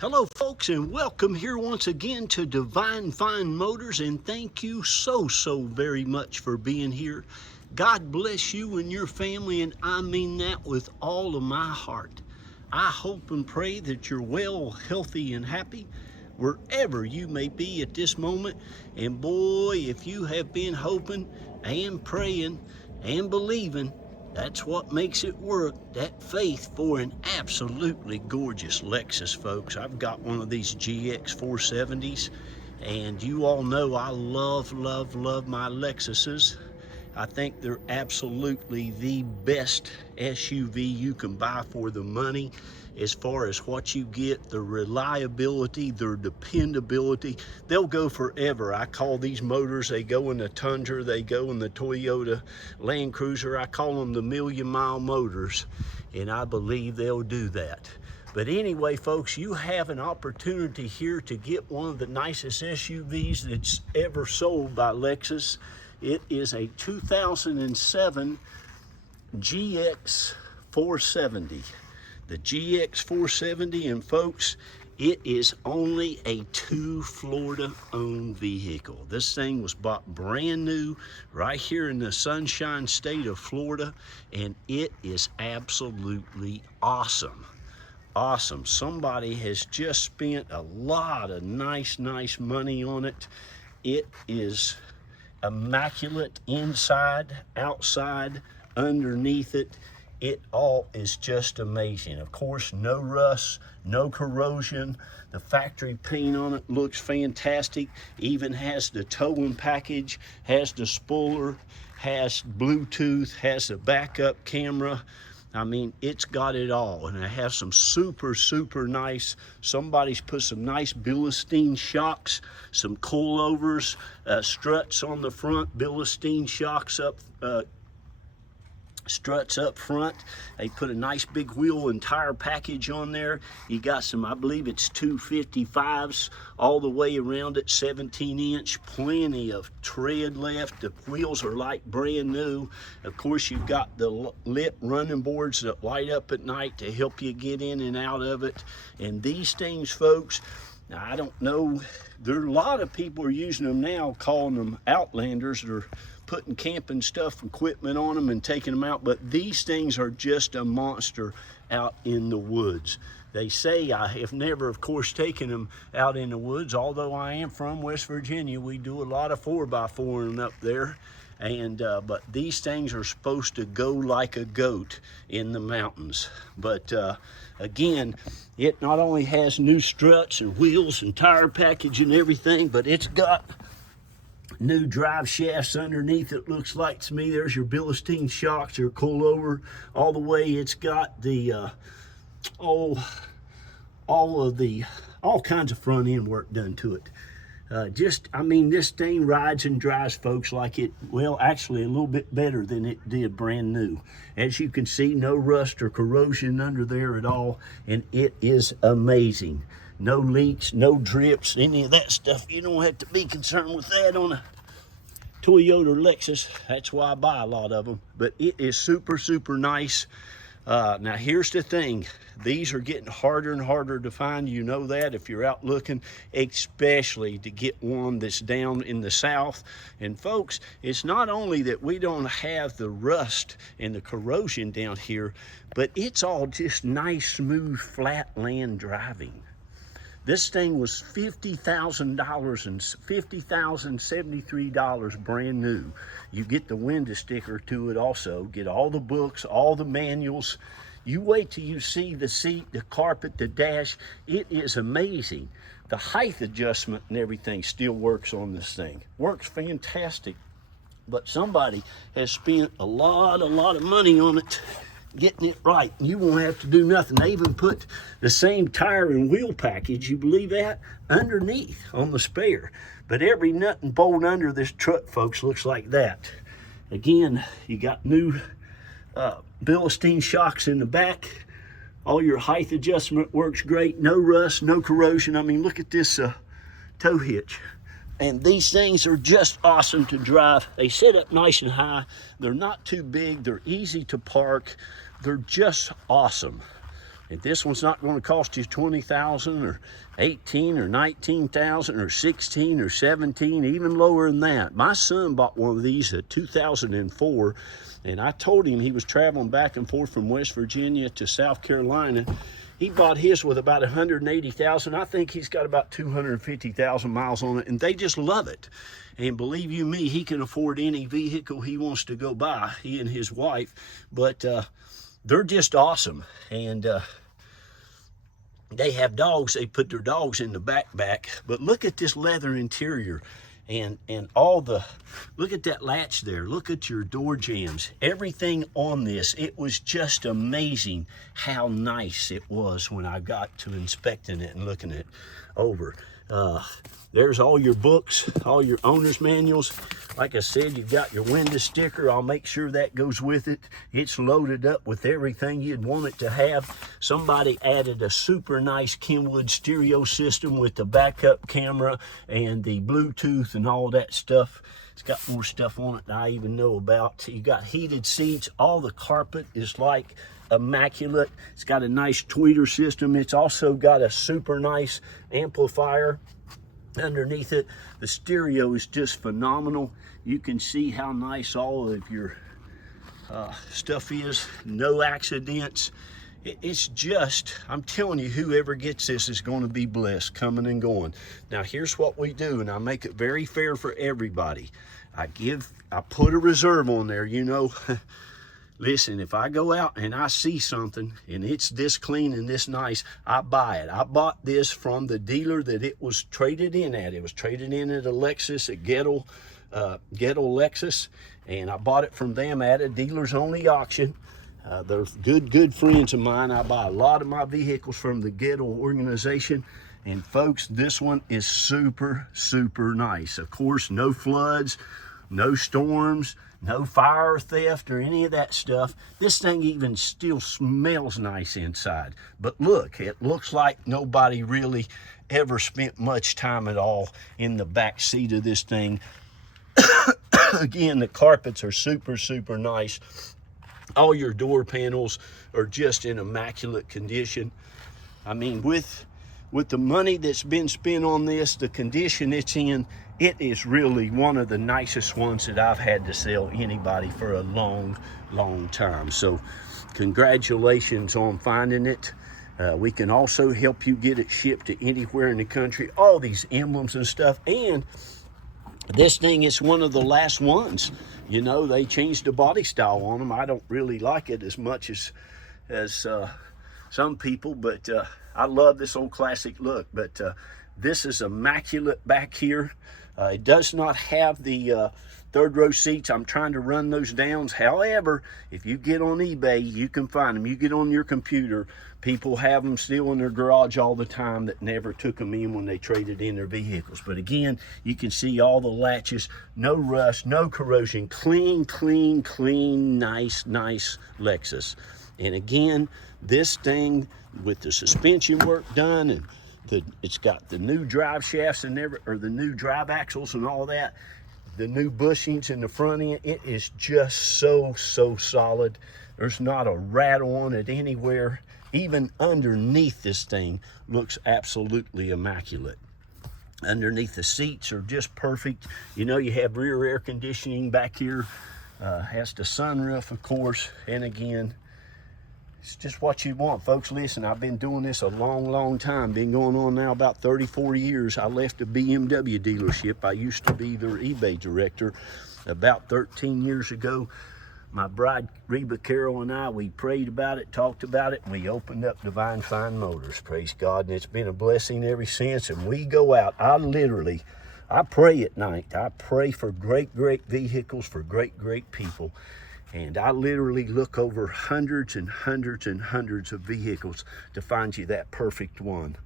Hello folks, and welcome here once again to Divine Fine Motors, and thank you so very much for being here. God bless you and your family, and I mean that with all of my heart. I hope and pray that you're well, healthy, and happy wherever you may be at this moment. And boy, if you have been hoping and praying and believing, that's what makes it work, that faith for an absolutely gorgeous Lexus, folks. I've got one of these GX470s, and you all know I love my Lexuses. I think they're absolutely the best SUV you can buy for the money as far as what you get, their reliability, their dependability. They'll go forever. I call these motors, they go in the Tundra, they go in the Toyota Land Cruiser. I call them the million-mile motors, and I believe they'll do that. But anyway, folks, you have an opportunity here to get one of the nicest SUVs that's ever sold by Lexus. It is a 2007 GX470. The GX470, and folks, it is only a 2 Florida-owned vehicle. This thing was bought brand new right here in the Sunshine State of Florida, and it is absolutely awesome. Awesome. Somebody has just spent a lot of nice money on it. It is immaculate inside, outside, underneath it. It all is just amazing. Of course, no rust, no corrosion. The factory paint on it looks fantastic. Even has the towing package, has the spoiler, has Bluetooth, has a backup camera. I mean, it's got it all, and it has some super nice, somebody's put some nice Bilstein shocks, some coilovers, struts on the front, Bilstein shocks up, struts up front. They put a nice big wheel and tire package on there. You got some, I believe it's 255s all the way around it, 17-inch, plenty of tread left. The wheels are like brand new. Of course, you've got the lit running boards that light up at night to help you get in and out of it. And these things, folks, now I don't know, there are a lot of people are using them now, calling them Outlanders. They're putting camping stuff, equipment on them and taking them out, but these things are just a monster out in the woods. They say, I have never, of course, taken them out in the woods, although I am from West Virginia. We do a lot of 4x4ing up there, and but these things are supposed to go like a goat in the mountains. But again, it not only has new struts and wheels and tire package and everything, but it's got new drive shafts underneath. It looks like to me there's your Bilstein shocks, your coilover all the way. It's got the all kinds of front end work done to it. I mean, this thing rides and drives, folks, like it, well, actually a little bit better than it did brand new. As you can see, no rust or corrosion under there at all, and it is amazing. No leaks, no drips, any of that stuff. You don't have to be concerned with that on a Toyota or Lexus. That's why I buy a lot of them. But it is super nice. Now here's the thing. These are getting harder and harder to find. You know that if you're out looking, especially to get one that's down in the south. And folks, it's not only that we don't have the rust and the corrosion down here, but it's all just nice, smooth, flat land driving. This thing was $50,000 and $50,073 brand new. You get the window sticker to it also, get all the books, all the manuals. You wait till you see the seat, the carpet, the dash. It is amazing. The height adjustment and everything still works on this thing. Works fantastic. But somebody has spent a lot of money on it, getting it right. You won't have to do nothing. They even put the same tire and wheel package, you believe that, underneath on the spare. But every nut and bolt under this truck, folks, looks like that. Again, you got new Bilstein shocks in the back. All your height adjustment works great. No rust, no corrosion. I mean, look at this tow hitch. And these things are just awesome to drive. They sit up nice and high. They're not too big. They're easy to park. They're just awesome. And this one's not going to cost you $20,000 or $18,000 or $19,000 or $16,000 or $17,000, even lower than that. My son bought one of these in 2004, and I told him he was traveling back and forth from West Virginia to South Carolina. He bought his with about 180,000. I think he's got about 250,000 miles on it, and they just love it. And believe you me, he can afford any vehicle he wants to go buy, he and his wife. But they're just awesome. And they have dogs. They put their dogs in the backpack. But look at this leather interior. And all the, look at that latch there. Look at your door jambs. Everything on this, it was just amazing how nice it was when I got to inspecting it and looking it over. There's all your books, all your owner's manuals. Like I said, you've got your window sticker. I'll make sure that goes with it. It's loaded up with everything you'd want it to have. Somebody added a super nice Kenwood stereo system with the backup camera and the Bluetooth and all that stuff. It's got more stuff on it than I even know about. You got heated seats. All the carpet is like immaculate. It's got a nice tweeter system. It's also got a super nice amplifier underneath it. The stereo is just phenomenal. You can see how nice all of your stuff is. No accidents. It's just, I'm telling you, whoever gets this is going to be blessed coming and going. Now here's what we do, and I make it very fair for everybody. I put a reserve on there, you know. Listen, if I go out and I see something and it's this clean and this nice, I buy it. I bought this from the dealer that it was traded in at. It was traded in at a Lexus, at Ghetto Lexus, and I bought it from them at a dealer's only auction. They're good friends of mine. I buy a lot of my vehicles from the Ghetto organization. And folks, this one is super, super nice. Of course, no floods, no storms, no fire or theft or any of that stuff. This thing even still smells nice inside. But look, it looks like nobody really ever spent much time at all in the back seat of this thing. Again, the carpets are super, super nice. All your door panels are just in immaculate condition. I mean, with the money that's been spent on this, the condition it's in, it is really one of the nicest ones that I've had to sell anybody for a long, long time. So congratulations on finding it. We can also help you get it shipped to anywhere in the country. All these emblems and stuff. And this thing is one of the last ones. You know, they changed the body style on them. I don't really like it as much as some people, but I love this old classic look. But this is immaculate back here. It does not have the third row seats. I'm trying to run those down. However, if you get on eBay, you can find them. You get on your computer, people have them still in their garage all the time that never took them in when they traded in their vehicles. But again, you can see all the latches, no rust, no corrosion, clean, clean, clean, nice, nice Lexus. And again, this thing with the suspension work done, and it's got the new drive shafts and the new drive axles and all that, the new bushings in the front end. It is just so solid. There's not a rattle on it anywhere. Even underneath this thing looks absolutely immaculate. Underneath the seats are just perfect. You know, you have rear air conditioning back here. Has the sunroof, of course. And again, it's just what you want, folks. Listen, I've been doing this a long time. Been going on now about 34 years. I left a BMW dealership. I used to be their eBay director about 13 years ago. My bride, Reba Carroll, and I, we prayed about it, talked about it, and we opened up Divine Fine Motors, praise God, and it's been a blessing ever since. And we go out, I pray at night. I pray for great vehicles, for great people. And I literally look over hundreds and hundreds of vehicles to find you that perfect one.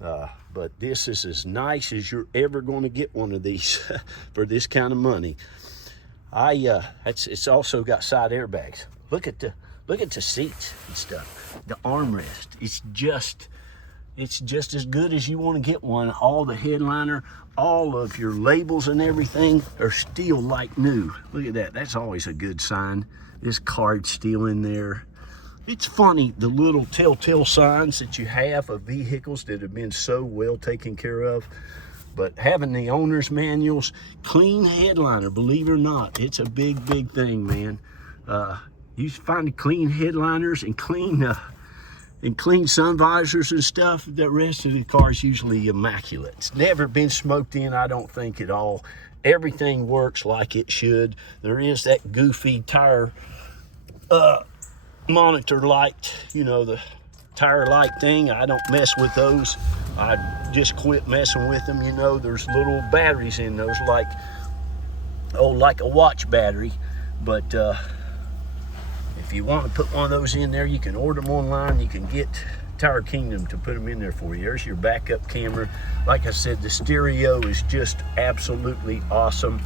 But this is as nice as you're ever going to get one of these for this kind of money. It's also got side airbags. Look at the seats and stuff. The armrest. It's just as good as you want to get one. All the headliner, all of your labels and everything are still like new. Look at that. That's always a good sign. This card's still in there. It's funny, the little telltale signs that you have of vehicles that have been so well taken care of. But having the owner's manuals, clean headliner, believe it or not, it's a big, big thing, man. You find clean headliners and clean sun visors and stuff. The rest of the car is usually immaculate. It's never been smoked in, I don't think, at all. Everything works like it should. There is that goofy tire monitor light, you know, the tire light thing. I don't mess with those. I just quit messing with them. You know, there's little batteries in those, like a watch battery. But if you want to put one of those in there, you can order them online. You can get Tire Kingdom to put them in there for you. There's your backup camera. Like I said, the stereo is just absolutely awesome.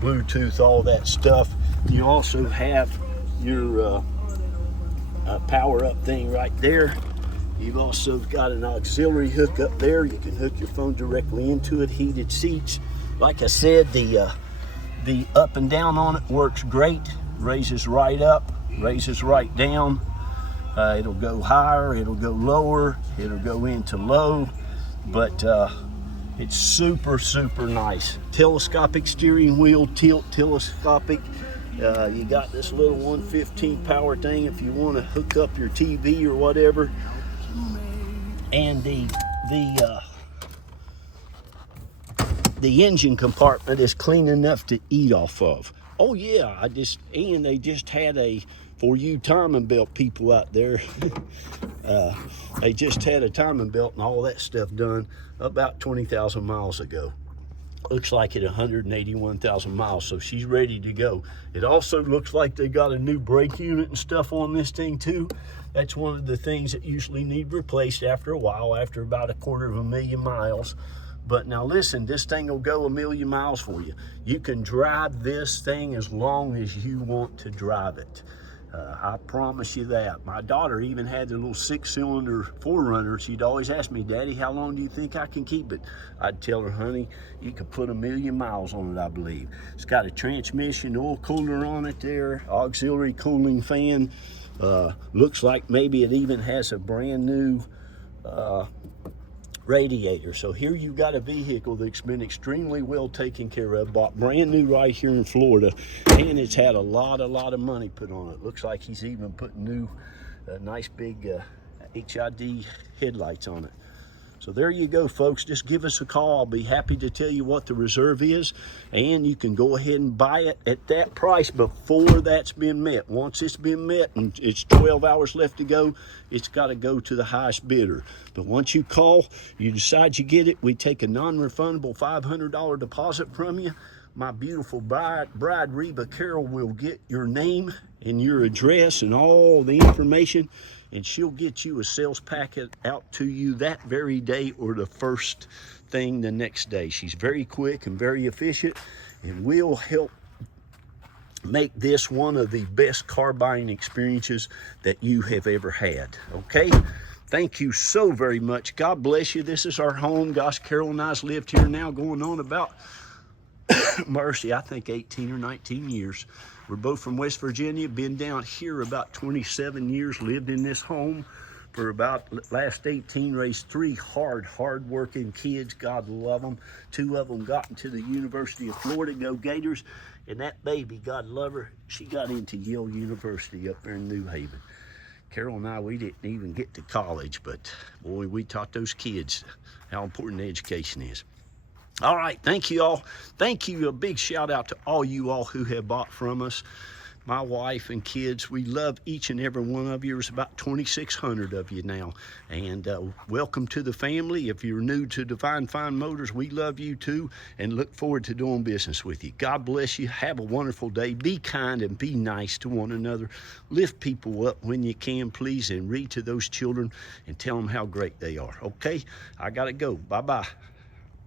Bluetooth, all that stuff. You also have your power up thing right there. You've also got an auxiliary hook up there. You can hook your phone directly into it. Heated seats. Like I said, the up and down on it works great. Raises right up, raises right down. It'll go higher, it'll go lower, it'll go into low, but it's super, super nice. Telescopic steering wheel, tilt telescopic. You got this little 115 power thing if you want to hook up your TV or whatever. And the engine compartment is clean enough to eat off of. Oh yeah, and they just had for you timing belt people out there, they just had a timing belt and all that stuff done about 20,000 miles ago. Looks like it 181,000 miles, so she's ready to go. It also looks like they got a new brake unit and stuff on this thing too. That's one of the things that usually need replaced after a while, after about 250,000 miles. But now listen, this thing will go 1,000,000 miles for you. You can drive this thing as long as you want to drive it. I promise you that. My daughter even had the little 6-cylinder 4Runner. She'd always ask me, Daddy, how long do you think I can keep it? I'd tell her, honey, you could put 1,000,000 miles on it, I believe. It's got a transmission oil cooler on it there, auxiliary cooling fan. Looks like maybe it even has a brand new radiator. So here you got a vehicle that's been extremely well taken care of, bought brand new right here in Florida, and it's had a lot of money put on it. Looks like he's even put new nice big HID headlights on it. So there you go, folks. Just give us a call. I'll be happy to tell you what the reserve is, and you can go ahead and buy it at that price before that's been met. Once it's been met and it's 12 hours left to go, it's got to go to the highest bidder. But once you call, you decide you get it, we take a non-refundable $500 deposit from you. My beautiful bride Reba Carroll will get your name and your address and all the information, and she'll get you a sales packet out to you that very day or the first thing the next day. She's very quick and very efficient, and will help make this one of the best car buying experiences that you have ever had. Okay? Thank you so very much. God bless you. This is our home. Gosh, Carol and I's lived here now going on about mercy, I think 18 or 19 years. We're both from West Virginia, been down here about 27 years, lived in this home for about last 18, raised 3 hard-working kids. God love them. 2 of them got into the University of Florida, go Gators, and that baby, God love her, she got into Yale University up there in New Haven. Carol and I, we didn't even get to college, but boy, we taught those kids how important education is. All right, thank you all. Thank you. A big shout out to all you all who have bought from us. My wife and kids, we love each and every one of you. There's about 2,600 of you now. And welcome to the family. If you're new to Divine Fine Motors, we love you too and look forward to doing business with you. God bless you. Have a wonderful day. Be kind and be nice to one another. Lift people up when you can, please, and read to those children and tell them how great they are. Okay? I got to go. Bye-bye.